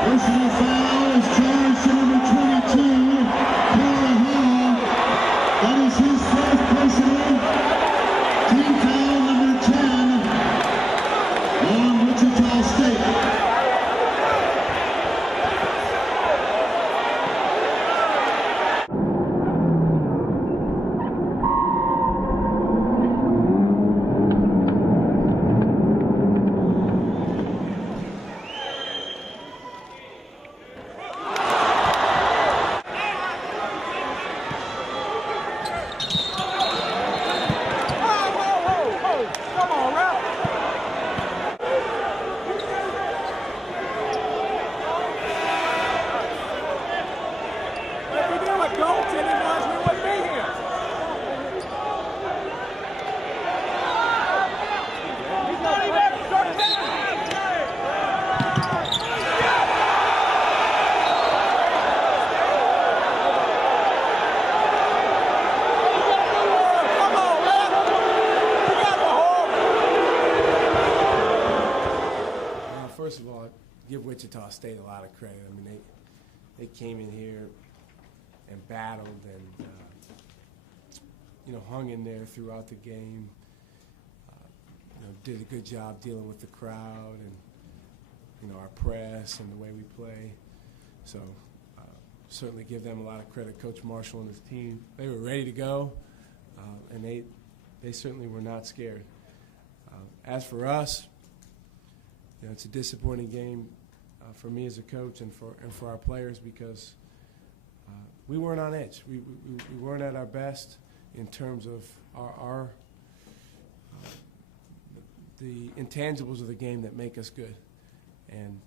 Personal foul is charged to number 22, Cora Hall. That is his first personal. Team foul number 10 on Wichita State. First of all, give Wichita State a lot of credit. I mean, they came in here and battled and hung in there throughout the game. Did a good job dealing with the crowd and our press and the way we play. So certainly give them a lot of credit. Coach Marshall and his team, they were ready to go, and they certainly were not scared. As for us, it's a disappointing game for me as a coach and for our players because we weren't on edge. We weren't at our best in terms of our the intangibles of the game that make us good, and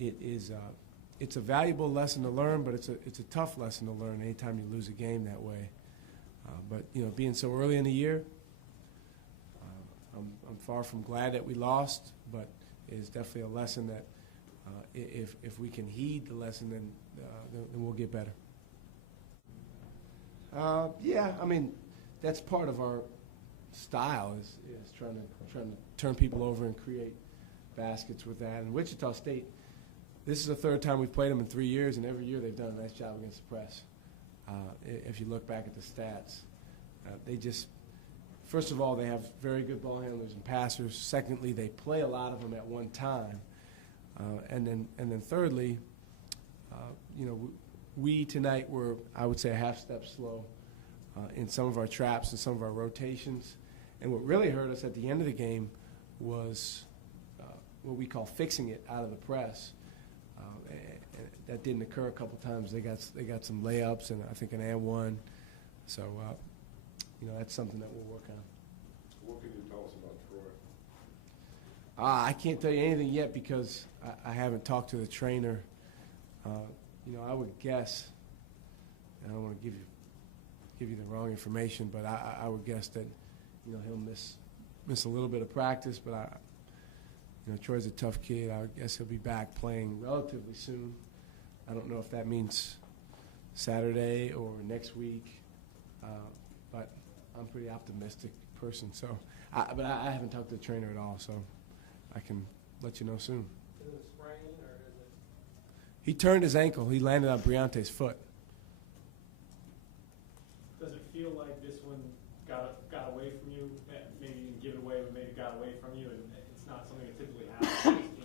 it's a valuable lesson to learn, but it's a tough lesson to learn anytime you lose a game that way. But being so early in the year, I'm far from glad that we lost, but is definitely a lesson that if we can heed the lesson, then we'll get better. Yeah, I mean, that's part of our style is trying to turn people over and create baskets with that. And Wichita State, this is the third time we've played them in 3 years, and every year they've done a nice job against the press. If you look back at the stats, they just – first of all, they have very good ball handlers and passers. Secondly, they play a lot of them at one time. And then thirdly, we tonight were, I would say, a half step slow in some of our traps and some of our rotations. And what really hurt us at the end of the game was what we call fixing it out of the press. That didn't occur a couple times. They got some layups and I think an and one. So that's something that we'll work on. What can you tell us about Troy? I can't tell you anything yet because I haven't talked to the trainer. I would guess, and I don't want to give you the wrong information, but I would guess that he'll miss a little bit of practice. But Troy's a tough kid. I guess he'll be back playing relatively soon. I don't know if that means Saturday or next week, but I'm a pretty optimistic person. So, but I haven't talked to the trainer at all, so I can let you know soon. Is it a sprain or is it? He turned his ankle. He landed on Briante's foot. Does it feel like this one got away from you? Maybe you didn't give it away, but maybe it got away from you, and it's not something that typically happens to this team?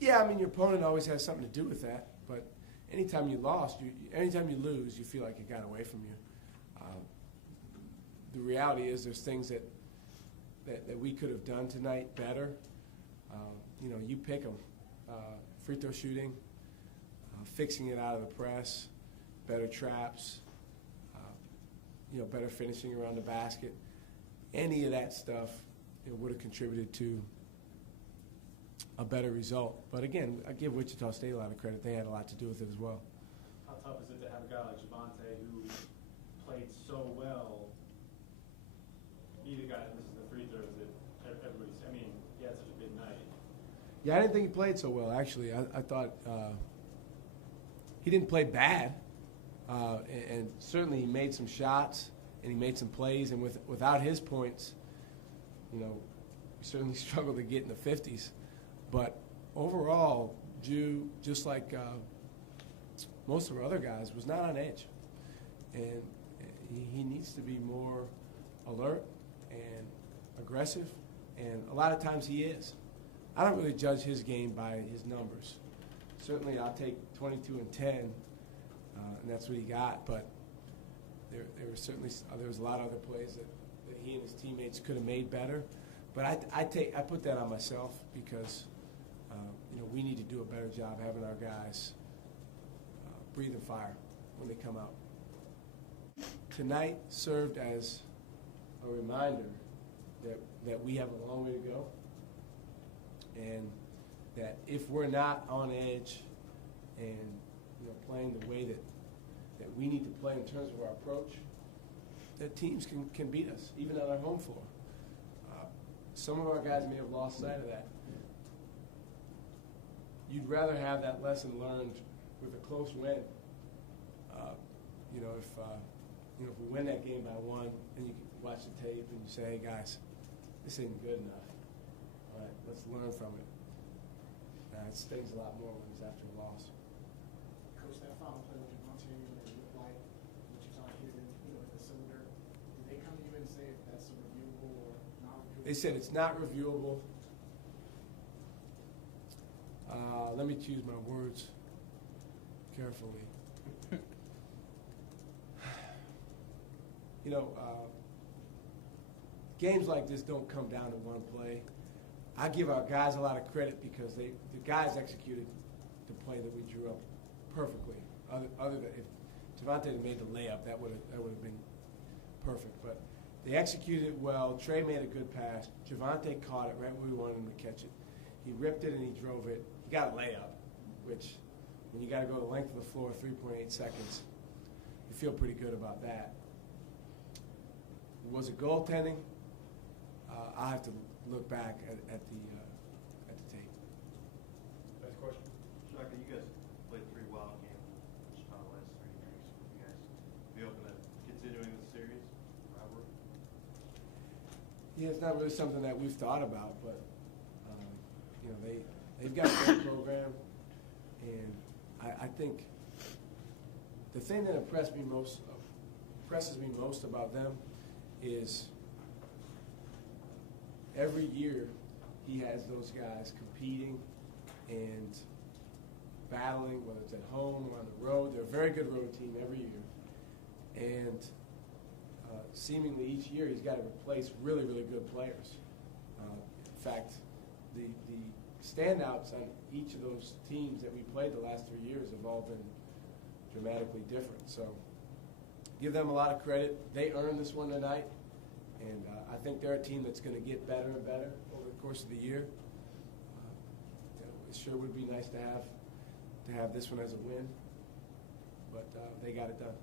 Yeah, I mean, your opponent always has something to do with that, but anytime you lose, you feel like it got away from you. The reality is there's things that we could have done tonight better. You pick them. Free throw shooting, fixing it out of the press, better traps, better finishing around the basket. Any of that stuff would have contributed to a better result. But again, I give Wichita State a lot of credit. They had a lot to do with it as well. How tough is it to have a guy like Javante who played so well? Either guy misses the free throws that everybody's. I mean, he had such a big night. Yeah, I didn't think he played so well. Actually, I thought he didn't play bad, and certainly he made some shots and he made some plays. And without his points, we certainly struggled to get in the 50s. But overall, Jew, just like most of our other guys, was not on edge. And he needs to be more alert and aggressive, and a lot of times he is. I don't really judge his game by his numbers. Certainly I'll take 22 and 10, and that's what he got, but there was a lot of other plays that he and his teammates could have made better. But I put that on myself because we need to do a better job having our guys breathing fire when they come out. Tonight served as a reminder that we have a long way to go, and that if we're not on edge and playing the way that we need to play in terms of our approach, that teams can beat us, even on our home floor. Some of our guys may have lost sight of that. You'd rather have that lesson learned with a close win. If we win that game by 1, and you watch the tape and you say, hey guys, this ain't good enough. All right, let's learn from it. It stings a lot more when it's after a loss. Coach, that final play with Javonte, it looked like what you saw here with the cylinder. Did they come to you and say if that's reviewable or not reviewable? They said it's not reviewable. Let me choose my words carefully. Games like this don't come down to one play. I give our guys a lot of credit because the guys executed the play that we drew up perfectly. Other than if Javonte had made the layup, that would have been perfect. But they executed it well. Trey made a good pass. Javonte caught it right where we wanted him to catch it. He ripped it and he drove it. He got a layup, which when you got to go the length of the floor, 3.8 seconds, you feel pretty good about that. Was it goaltending? I'll have to look back at the tape. Next question. Shaka, you guys played 3 wild games in Wichita the last 3 years. You guys be open to continuing the series rivalry? Yeah, it's not really something that we've thought about, but they've got a great program, and I think the thing that impresses me most about them is every year he has those guys competing and battling, whether it's at home or on the road. They're a very good road team every year. And seemingly each year he's got to replace really, really good players. In fact, the standouts on each of those teams that we played the last 3 years have all been dramatically different. So give them a lot of credit. They earned this one tonight. And I think they're a team that's going to get better and better over the course of the year. It sure would be nice to have this one as a win, but they got it done.